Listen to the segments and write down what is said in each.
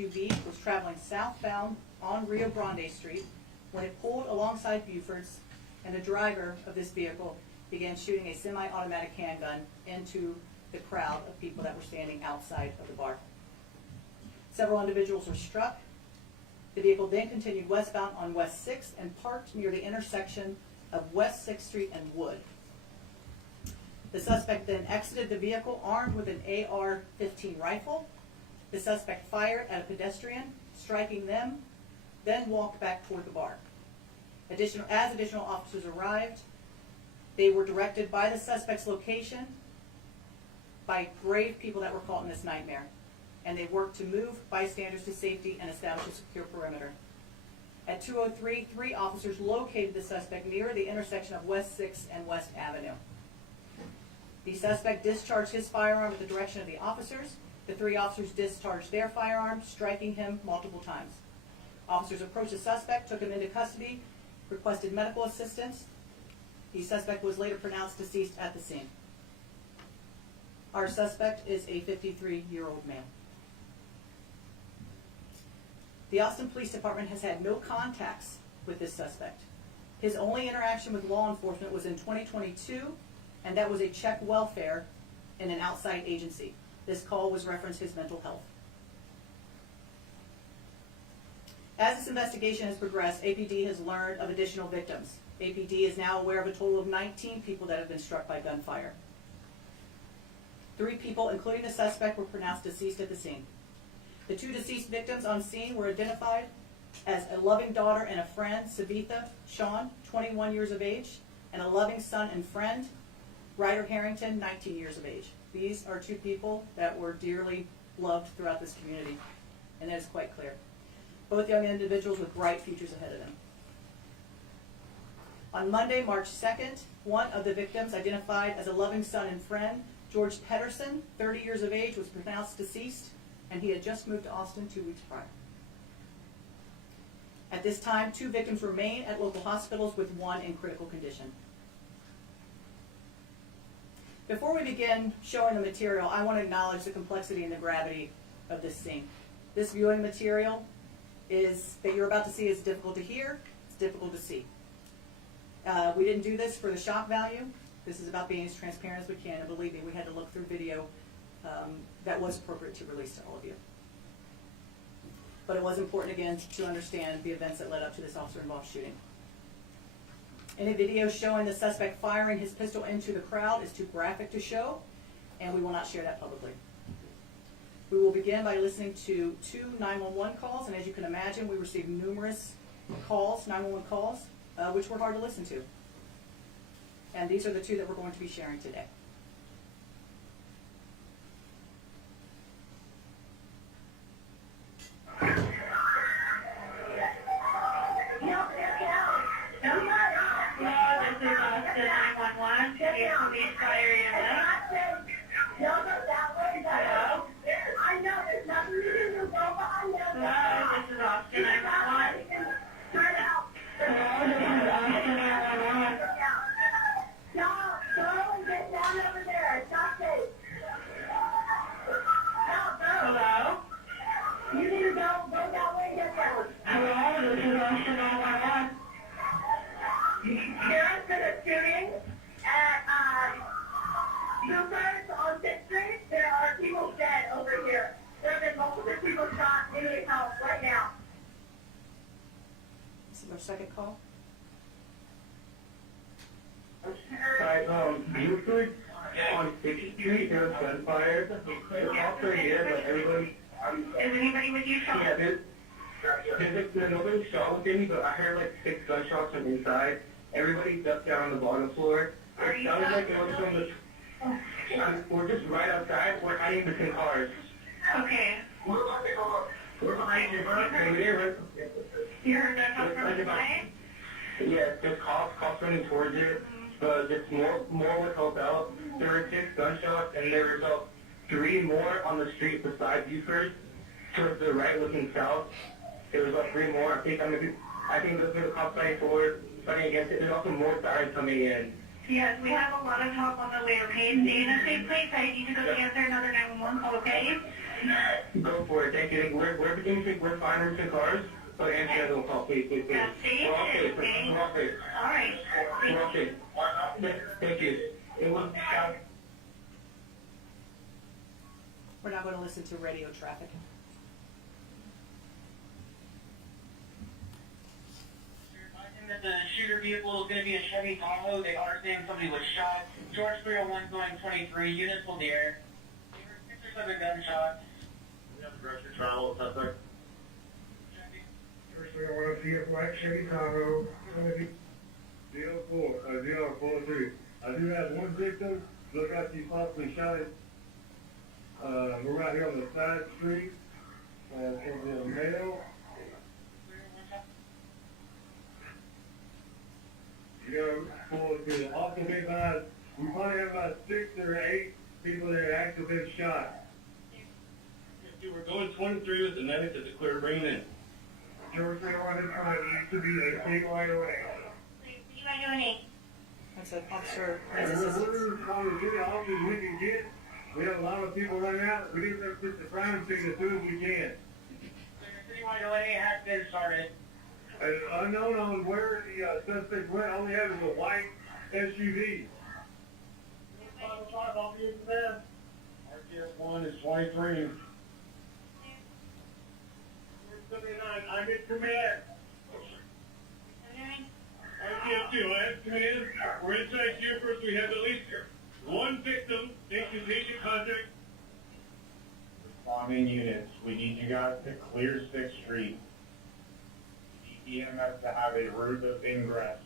SUV was traveling southbound on Rio Grande Street when it pulled alongside Buford's, and the driver of this vehicle began shooting a semi-automatic handgun into the crowd of people that were standing outside of the bar. Several individuals were struck. The vehicle then continued westbound on West 6th and parked near the intersection of West 6th Street and Wood. The suspect then exited the vehicle armed with an AR-15 rifle. The suspect fired at a pedestrian, striking them, then walked back toward the bar. As additional officers arrived, they were directed by the suspect's location by brave people that were caught in this nightmare, and they worked to move bystanders to safety and establish a secure perimeter. At 2:03, 3 officers located the suspect near the intersection of West 6th and West Avenue. The suspect discharged his firearm in the direction of the officers. The 3 officers discharged their firearms, striking him multiple times. Officers approached the suspect, took him into custody, requested medical assistance. The suspect was later pronounced deceased at the scene. Our suspect is a 53-year-old male. The Austin Police Department has had no contacts with this suspect. His only interaction with law enforcement was in 2022, and that was a check welfare in an outside agency. This call was referenced his mental health. As this investigation has progressed, APD has learned of additional victims. APD is now aware of a total of 19 people that have been struck by gunfire. 3 people, including the suspect, were pronounced deceased at the scene. The 2 deceased victims on scene were identified as a loving daughter and a friend, Savitha Sean, 21 years of age, and a loving son and friend, Ryder Harrington, 19 years of age. These are 2 people that were dearly loved throughout this community, and that is quite clear. Both young individuals with bright futures ahead of them. On Monday, March 2nd, one of the victims, identified as a loving son and friend, George Pedersen, 30 years of age, was pronounced deceased, and he had just moved to Austin 2 weeks prior. At this time, 2 victims remain at local hospitals, with 1 in critical condition. Before we begin showing the material, I want to acknowledge the complexity and the gravity of this scene. This viewing material that you're about to see is difficult to hear, it's difficult to see. We didn't do this for the shock value. This is about being as transparent as we can, and believe me, we had to look through video that was appropriate to release to all of you. But it was important, again, to understand the events that led up to this officer-involved shooting. Any video showing the suspect firing his pistol into the crowd is too graphic to show, and we will not share that publicly. We will begin by listening to 2 911 calls, and as you can imagine, we received numerous calls, 911 calls, which were hard to listen to. And these are the 2 that we're going to be sharing today. Second call. Buford on 6th Street, there was gunfire. The cops are here, but everybody... Is anybody with you, Sean? Yeah, there's nobody shot with me, but I heard like 6 gunshots from inside. Everybody ducked down on the bottom floor. It sounded like it was from the... We're just right outside. We're hiding between cars. Okay. We're behind you, bro. You heard that come from inside? Yeah, there's cops running towards it. Just more would help out. There were 6 gunshots, and there were about 3 more on the street beside Buford, towards the right, looking south. There was about 3 more. I think those are the cops fighting against it. There's also more sirens coming in. Yes, we have a lot of help on the way, okay? Stay in a safe place. I need to go answer another 911 call, okay? Go for it. Thank you. We're everything, we're fine with the cars, but answer the call, please. Yeah, see? We're all safe, Okay. we're all safe. All right. We're all safe. Thank you. It was, We're now going to listen to radio traffic. That the shooter vehicle is going to be a Chevy Tahoe. They are saying somebody was shot. George 301 going 23. Units will the air. There were 6 or 7 gunshots. we have aggressive travel, suspect. First, we want to see a black Chevy Tahoe. DR403. I do have one victim. Look like he possibly shot it. We're right here on the side street. It's going to be a male. You know, for the officer behind, we probably have about 6 or 8 people that have actually been shot. We're going 23 with the medic at the clear bringing in. George 301 is trying to be a state right away. What you guys doing? That's an officer. We're trying to get the officers we can get. We have a lot of people running out. We need to put the crime scene as soon as we can. Citywide delay has been started. Unknown on where the suspect went, only having a white SUV. 505, I'll be in there. RTS1 is 23. 79, I'm in command. RTS2, I have command. We're inside here first. We have at least one victim, accusation contact. Responding units, we need you guys to clear 6th Street. EMS to have a route of ingress.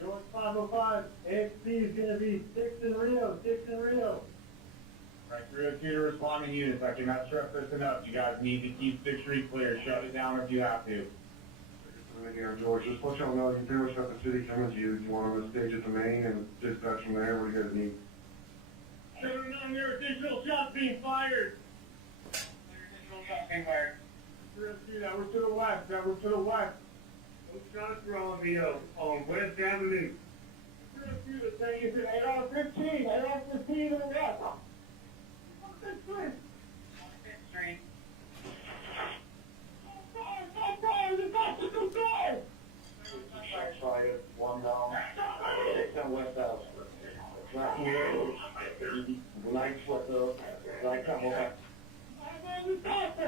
George 505, XP is going to be 6 in Rio, 6 in Rio. Right, 302 to responding units, I cannot stress this enough. You guys need to keep 6th Street clear. Shut it down if you have to. Here, George, just let y'all know you pretty much got the city coming to you. You want them to stage at the main and dispatch from there. What do you guys need? 79, there are additional shots being fired. There's additional shots being fired. 302, that was to the west, that was to the west. Those shots were on the, on West Avenue. 302, the thing is at AR-15, AR-15 to the west. Fifth Street. One down. 6 on West House. Right here. Lights what's up. Lights up. Okay. I'm on the top.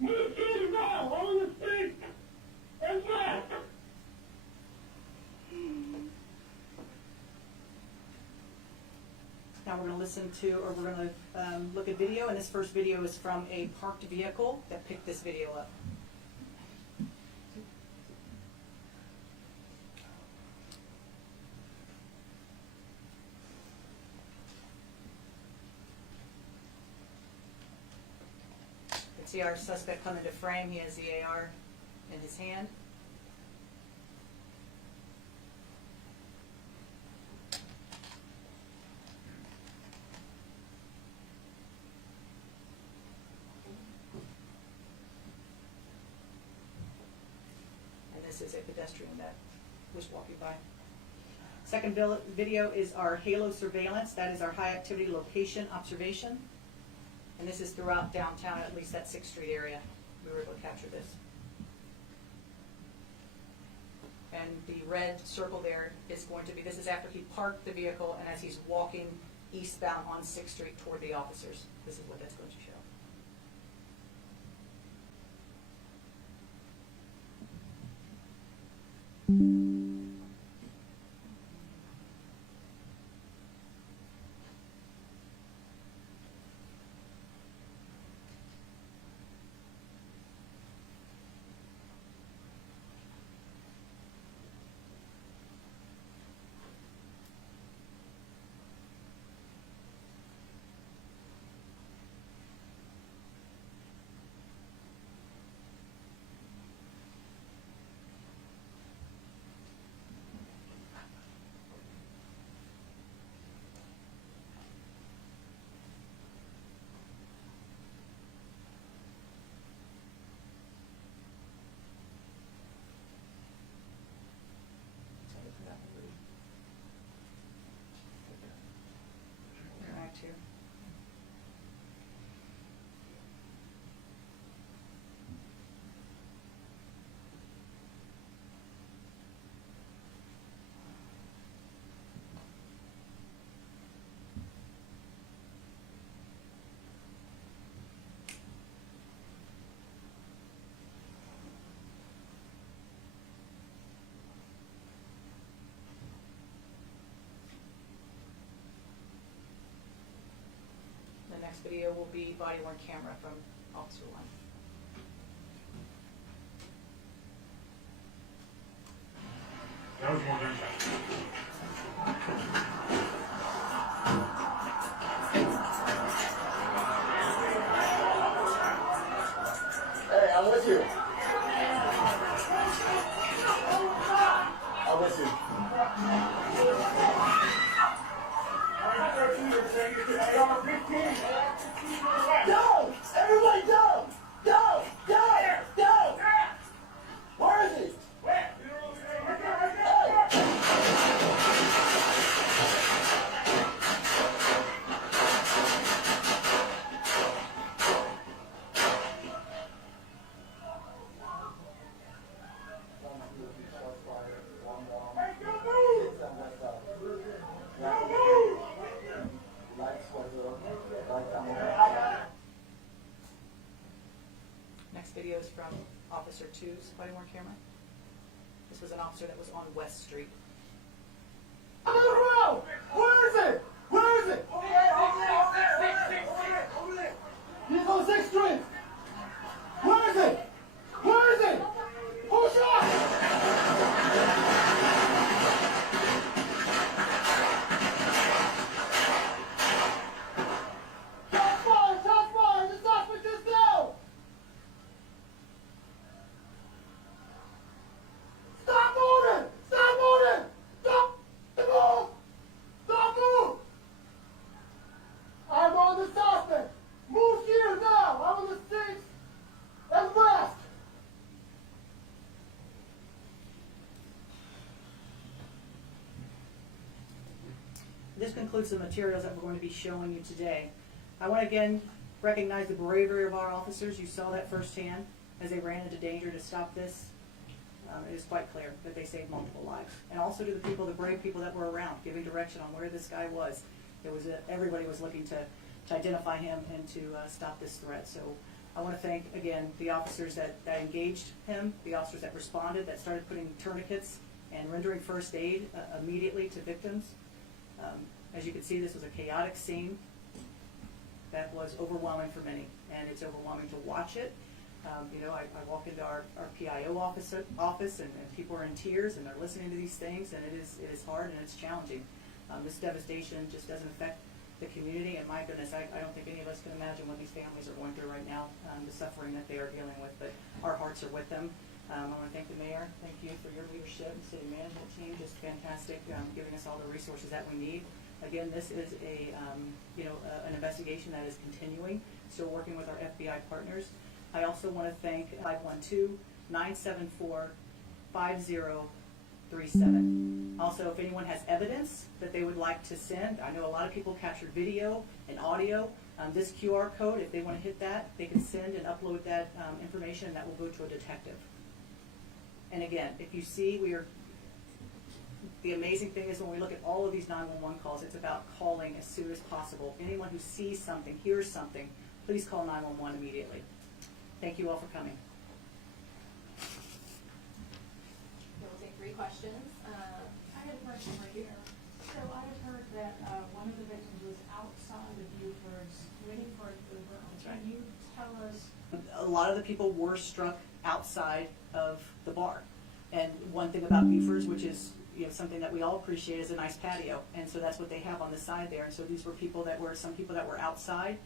Move to the now, on the street. That's right. Now we're going to listen to, or we're going to look at video, and this first video is from a parked vehicle that picked this video up. You can see our suspect come into frame. He has the AR in his hand. This is a pedestrian that was walking by. Second video is our halo surveillance. That is our high activity location observation. And this is throughout downtown, at least that 6th Street area. We were able to capture this. And the red circle there is going to be, this is after he parked the vehicle and as he's walking eastbound on 6th Street toward the officers. This is what that's going to show. next video will be body-worn camera from Officer 1. That was more gunshot. Hey, I'm with you. I'm with you. Down! Everybody down! Down! Down! Down! Where is he? Next video is from Officer 2's body-worn camera. This was an officer that was on West Street. Where is it? Where is it? He's on 6th Street. Where is it? Where is it? Who shot? Shots fired! Shots fired! The suspect is down! Stop moving! Stop moving! Stop! Move! Stop move! I'm on the suspect! Move here now! I'm on the 6th and West! This concludes the materials that we're going to be showing you today. I want to again recognize the bravery of our officers. You saw that firsthand as they ran into danger to stop this. It is quite clear that they saved multiple lives. And also to the people, the brave people that were around, giving direction on where this guy was. Everybody was looking to identify him and to stop this threat. So I want to thank, again, the officers that engaged him, the officers that responded, that started putting tourniquets and rendering first aid immediately to victims. As you can see, this was a chaotic scene that was overwhelming for many, and it's overwhelming to watch it. I walk into our PIO office and people are in tears and they're listening to these things, and it is hard and it's challenging. This devastation just doesn't affect the community, and my goodness, I don't think any of us can imagine what these families are going through right now, the suffering that they are dealing with, but our hearts are with them. I want to thank the mayor. Thank you for your leadership and city management team, just fantastic, giving us all the resources that we need. Again, this is an investigation that is continuing, still working with our FBI partners. I also want to thank 512-974-5037. Also, if anyone has evidence that they would like to send, I know a lot of people captured video and audio. This QR code, if they want to hit that, they can send and upload that information, and that will go to a detective. And again, if you see, the amazing thing is when we look at all of these 911 calls, it's about calling as soon as possible. Anyone who sees something, hears something, please call 911 immediately. Thank you all for coming. We'll take 3 questions. I had a question right here. So I had heard that one of the victims was outside of Buford's waiting for an Uber. That's right. Can you tell us? A lot of the people were struck outside of the bar. And one thing about Buford's, which is something that we all appreciate, is a nice patio. And so that's what they have on the side there. And so these were some people that were outside,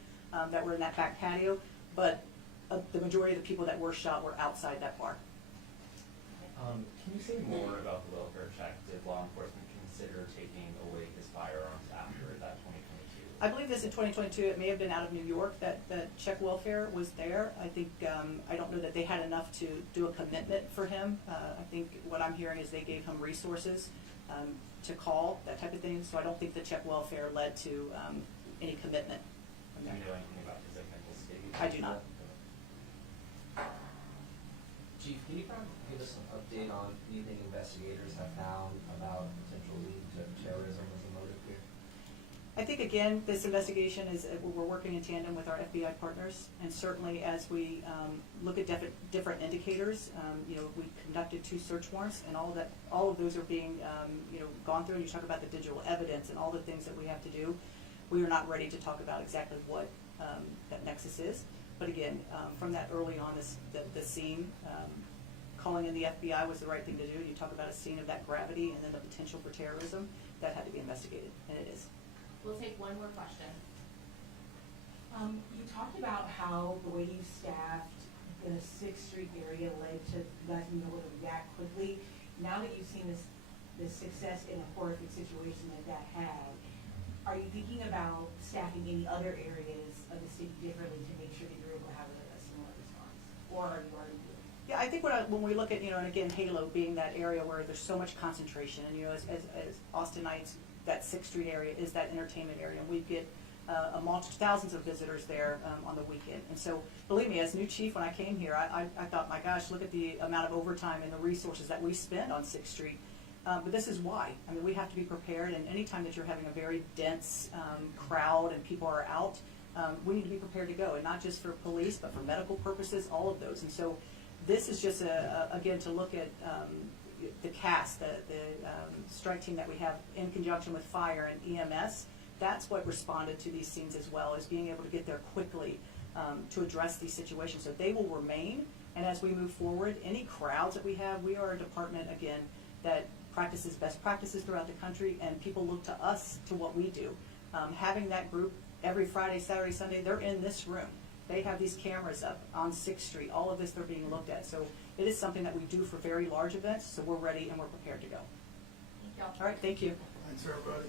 that were in that back patio. But the majority of the people that were shot were outside that bar. Can you say more about the welfare check? Did law enforcement consider taking away his firearms after that 2022? I believe this in 2022. It may have been out of New York that check welfare was there. I think I don't know that they had enough to do a commitment for him. I think what I'm hearing is they gave him resources to call, that type of thing. So I don't think the check welfare led to any commitment. Do you know anything about his mental state? I do not. Chief, can you kind of give us an update on anything investigators have found about potential link to terrorism as a motive here? I think, again, this investigation is, we're working in tandem with our FBI partners, and certainly as we look at different indicators, we conducted 2 search warrants, and all of those are being, gone through, and you talk about the digital evidence and all the things that we have to do. We are not ready to talk about exactly what that nexus is. But again, from that early on, the scene, calling in the FBI was the right thing to do. You talk about a scene of that gravity and then the potential for terrorism, that had to be investigated, and it is. We'll take one more question. You talked about how the way you staffed the 6th Street area led to you guys being able to react quickly. Now that you've seen this success in a horrific situation that had, are you thinking about staffing any other areas of the city differently to make sure that you're able to have a similar response? Or are you already doing it? Yeah, I think when we look at, and again, Halo being that area where there's so much concentration, and as Austinites, that 6th Street area is that entertainment area, and we get thousands of visitors there on the weekend. And so, believe me, as new chief, when I came here, I thought, my gosh, look at the amount of overtime and the resources that we spend on 6th Street. But this is why. I mean, we have to be prepared, and anytime that you're having a very dense crowd and people are out, we need to be prepared to go, and not just for police, but for medical purposes, all of those. And so this is just, again, to look at the cast, the strike team that we have in conjunction with fire and EMS. That's what responded to these scenes as well, is being able to get there quickly to address these situations. So they will remain, and as we move forward, any crowds that we have, we are a department, again, that practices best practices throughout the country, and people look to us to what we do. Having that group every Friday, Saturday, Sunday, they're in this room. They have these cameras up on 6th Street. All of this, they're being looked at. So it is something that we do for very large events, so we're ready and we're prepared to go. Thank y'all. All right, thank you. Thanks, everybody.